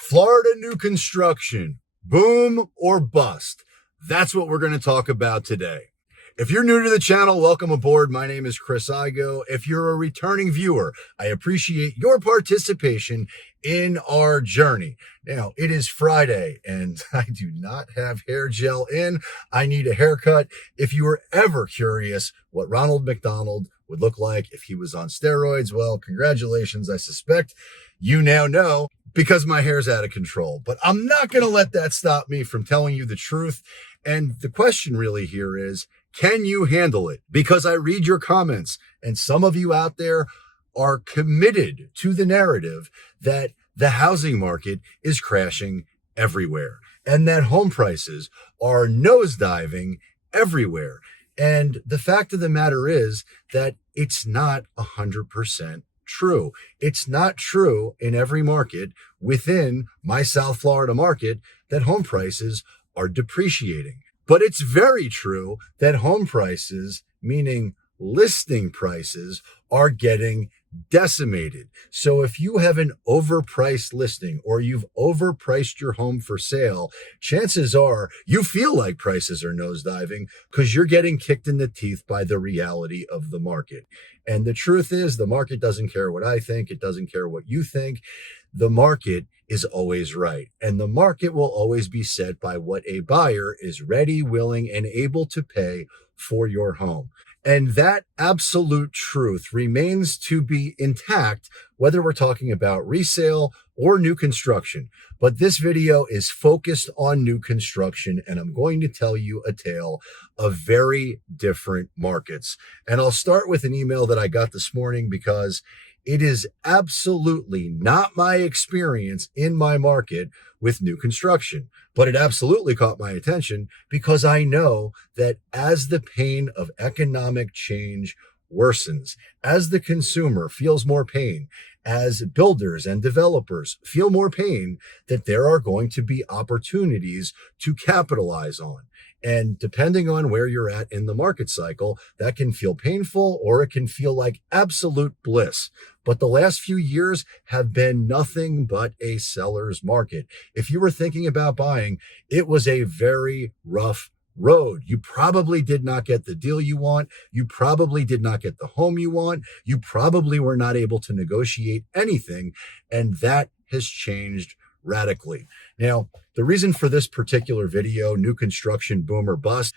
Florida new construction, boom or bust? That's what we're going to talk about today. If you're new to the channel, welcome aboard. My name is Chris Igoe. If you're a returning viewer, I appreciate your participation in our journey. Now, it is Friday and I do not have hair gel in. I need a haircut. If you were ever curious what Ronald McDonald would look like if he was on steroids, well, congratulations. I suspect you now know, because my hair's out of control. But I'm not going to let that stop me from telling you the truth. And the question really here is, can you handle it? Because I read your comments, and some of you out there are committed to the narrative that the housing market is crashing everywhere and that home prices are nosediving everywhere. And the fact of the matter is that it's not 100% true. It's not true in every market within my South Florida market that home prices are depreciating. But it's very true that home prices, meaning listing prices, are getting decimated. So if you have an overpriced listing or you've overpriced your home for sale, chances are you feel like prices are nosediving because you're getting kicked in the teeth by the reality of the market. And the truth is, the market doesn't care what I think. It doesn't care what you think. The market is always right. And the market will always be set by what a buyer is ready, willing, and able to pay for your home. And that absolute truth remains to be intact, whether we're talking about resale or new construction. But this video is focused on new construction, and I'm going to tell you a tale of very different markets. And I'll start with an email that I got this morning because it is absolutely not my experience in my market with new construction, but it absolutely caught my attention because I know that as the pain of economic change worsens, as the consumer feels more pain, as builders and developers feel more pain, that there are going to be opportunities to capitalize on. And depending on where you're at in the market cycle, that can feel painful or it can feel like absolute bliss. But the last few years have been nothing but a seller's market. If you were thinking about buying, it was a very rough road. You probably did not get the deal you want. You probably did not get the home you want. You probably were not able to negotiate anything. And that has changed radically. Now, the reason for this particular video, new construction boom or bust,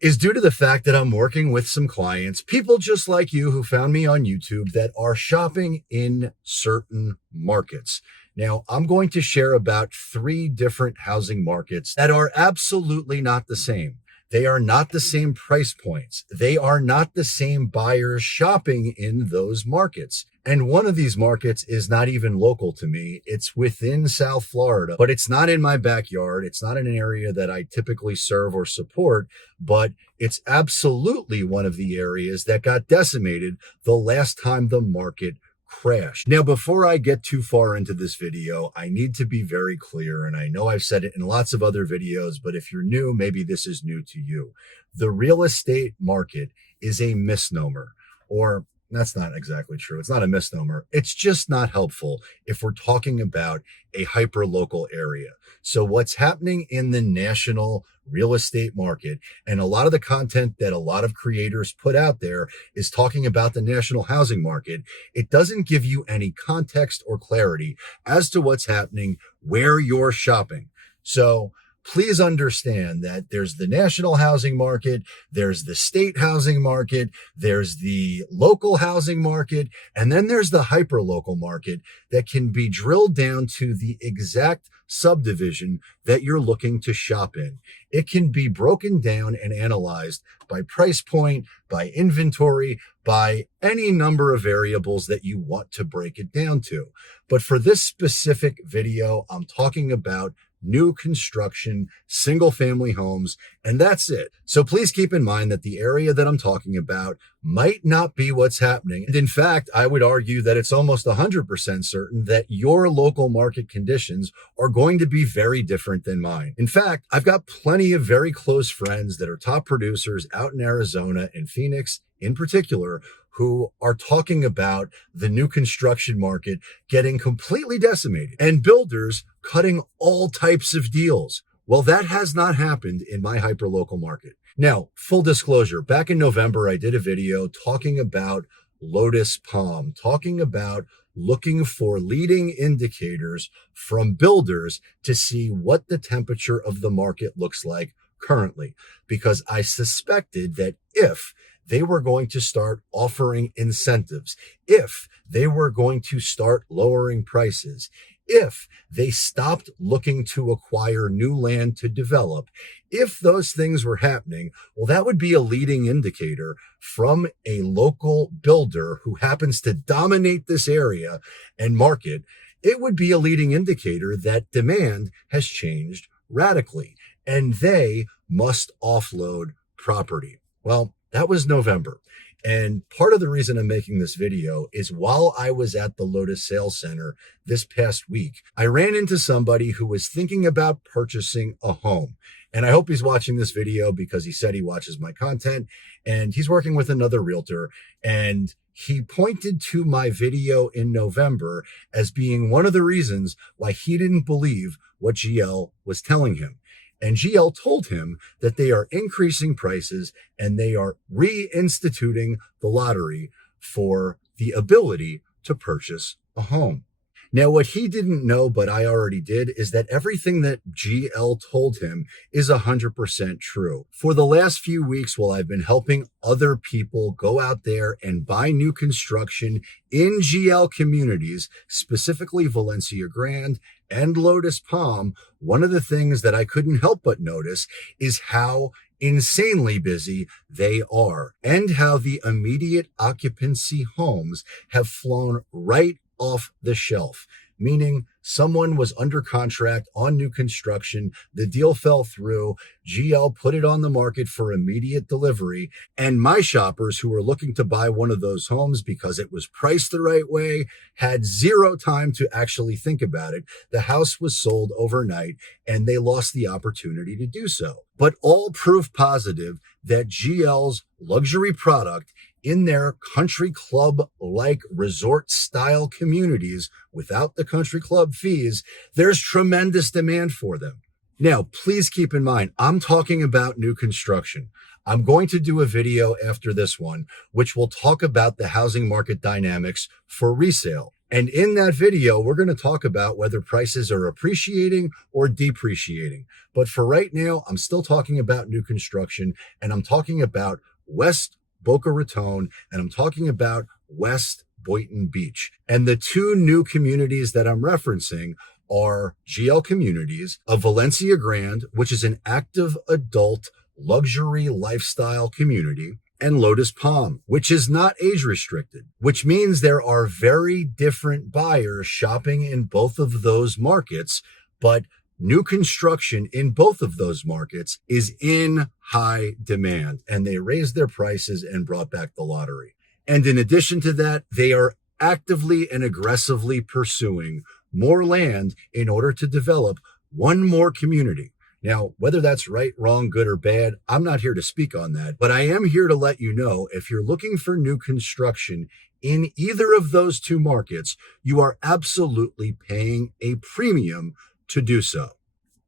is due to the fact that I'm working with some clients, people just like you who found me on YouTube, that are shopping in certain markets. Now, I'm going to share about 3 different housing markets that are absolutely not the same. They are not the same price points. They are not the same buyers shopping in those markets. And one of these markets is not even local to me. It's within South Florida, but it's not in my backyard. It's not in an area that I typically serve or support, but it's absolutely one of the areas that got decimated the last time the market crashed. Now, before I get too far into this video, I need to be very clear, and I know I've said it in lots of other videos, but if you're new, maybe this is new to you. The real estate market is a misnomer, or that's not exactly true. It's not a misnomer. It's just not helpful if we're talking about a hyper-local area. So what's happening in the national real estate market, and a lot of the content that a lot of creators put out there is talking about the national housing market, it doesn't give you any context or clarity as to what's happening where you're shopping. So please understand that there's the national housing market, there's the state housing market, there's the local housing market, and then there's the hyper-local market that can be drilled down to the exact subdivision that you're looking to shop in. It can be broken down and analyzed by price point, by inventory, by any number of variables that you want to break it down to. But for this specific video, I'm talking about new construction, single family homes, and that's it. So please keep in mind that the area that I'm talking about might not be what's happening. And in fact, I would argue that it's almost 100% certain that your local market conditions are going to be very different than mine. In fact, I've got plenty of very close friends that are top producers out in Arizona and Phoenix in particular, who are talking about the new construction market getting completely decimated and builders cutting all types of deals. Well, that has not happened in my hyperlocal market. Now, full disclosure, back in November, I did a video talking about Lotus Palm, talking about looking for leading indicators from builders to see what the temperature of the market looks like currently, because I suspected that if they were going to start offering incentives, if they were going to start lowering prices, if they stopped looking to acquire new land to develop, if those things were happening, well, that would be a leading indicator from a local builder who happens to dominate this area and market. It would be a leading indicator that demand has changed radically and they must offload property. Well, that was November. And part of the reason I'm making this video is while I was at the Lotus Sales Center this past week, I ran into somebody who was thinking about purchasing a home. And I hope he's watching this video because he said he watches my content and he's working with another realtor. And he pointed to my video in November as being one of the reasons why he didn't believe what GL was telling him. And GL told him that they are increasing prices and they are reinstituting the lottery for the ability to purchase a home. Now, what he didn't know, but I already did, is that everything that GL told him is 100% true. For the last few weeks, while I've been helping other people go out there and buy new construction in GL communities, specifically Valencia Grande and Lotus Palm, one of the things that I couldn't help but notice is how insanely busy they are and how the immediate occupancy homes have flown right off the shelf, meaning someone was under contract on new construction, the deal fell through, GL put it on the market for immediate delivery, and my shoppers who were looking to buy one of those homes because it was priced the right way had zero time to actually think about it. The house was sold overnight and they lost the opportunity to do so. But all proof positive that GL's luxury product in their country club-like resort-style communities without the country club fees, there's tremendous demand for them. Now, please keep in mind, I'm talking about new construction. I'm going to do a video after this one, which will talk about the housing market dynamics for resale. And in that video, we're going to talk about whether prices are appreciating or depreciating. But for right now, I'm still talking about new construction, and I'm talking about West Boca Raton, and I'm talking about West Boynton Beach. And the two new communities that I'm referencing are GL communities of Valencia Grande, which is an active adult luxury lifestyle community, and Lotus Palm, which is not age restricted, which means there are very different buyers shopping in both of those markets, but new construction in both of those markets is in high demand, and they raised their prices and brought back the lottery. And in addition to that, they are actively and aggressively pursuing more land in order to develop one more community. Now, whether that's right, wrong, good, or bad, I'm not here to speak on that, but I am here to let you know if you're looking for new construction in either of those two markets, you are absolutely paying a premium to do so.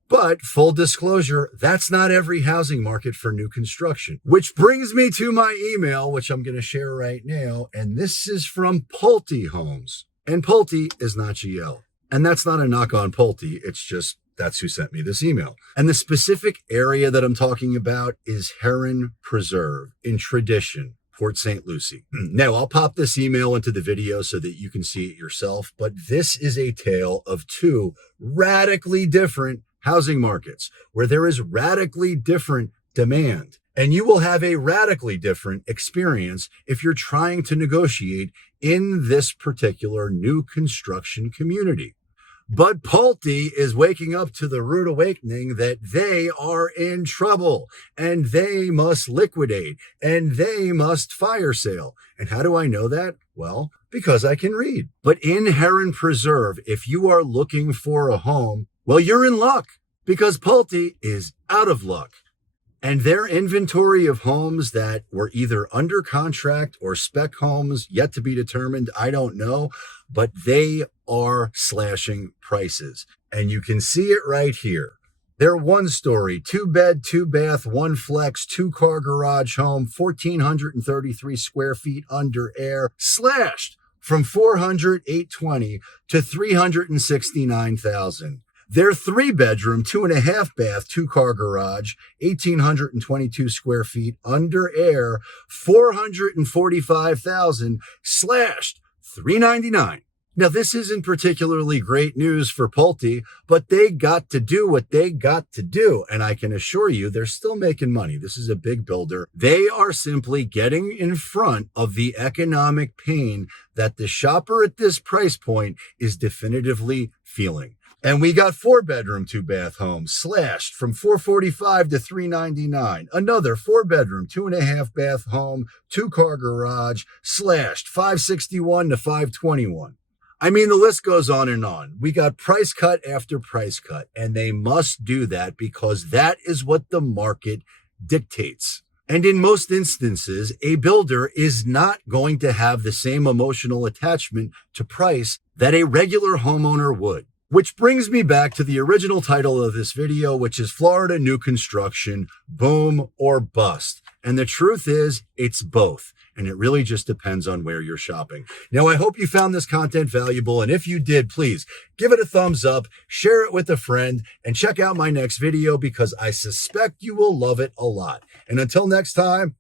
But full disclosure, that's not every housing market for new construction, which brings me to my email, which I'm going to share right now. And this is from Pulte Homes. And Pulte is not GL. And that's not a knock on Pulte. It's just that's who sent me this email. And the specific area that I'm talking about is Heron Preserve in Tradition, Port St. Lucie. Now, I'll pop this email into the video so that you can see it yourself, but this is a tale of two radically different housing markets where there is radically different demand. And you will have a radically different experience if you're trying to negotiate in this particular new construction community. But Pulte is waking up to the rude awakening that they are in trouble and they must liquidate and they must fire sale. And how do I know that? Well, because I can read. But in Heron Preserve, if you are looking for a home, well, you're in luck because Pulte is out of luck. And their inventory of homes that were either under contract or spec homes yet to be determined, I don't know, but they are slashing prices. And you can see it right here. Their one story, 2-bed, 2-bath, 1-flex, 2-car garage home, 1,433 square feet under air, slashed from 408.20 to 369,000. Their 3-bedroom, 2.5-bath, 2-car garage, 1,822 square feet under air, 445,000, slashed 399. Now, this isn't particularly great news for Pulte, but they got to do what they got to do. And I can assure you, they're still making money. This is a big builder. They are simply getting in front of the economic pain that the shopper at this price point is definitively feeling. And we got 4-bedroom, 2-bath homes slashed from 445 to 399. Another 4-bedroom, 2.5-bath home, 2-car garage slashed 561 to 521. I mean, the list goes on and on. We got price cut after price cut, and they must do that because that is what the market dictates. And in most instances, a builder is not going to have the same emotional attachment to price that a regular homeowner would. Which brings me back to the original title of this video, which is Florida New Construction, Boom or Bust. And the truth is, it's both. And it really just depends on where you're shopping. Now, I hope you found this content valuable. And if you did, please give it a thumbs up, share it with a friend, and check out my next video because I suspect you will love it a lot. And until next time,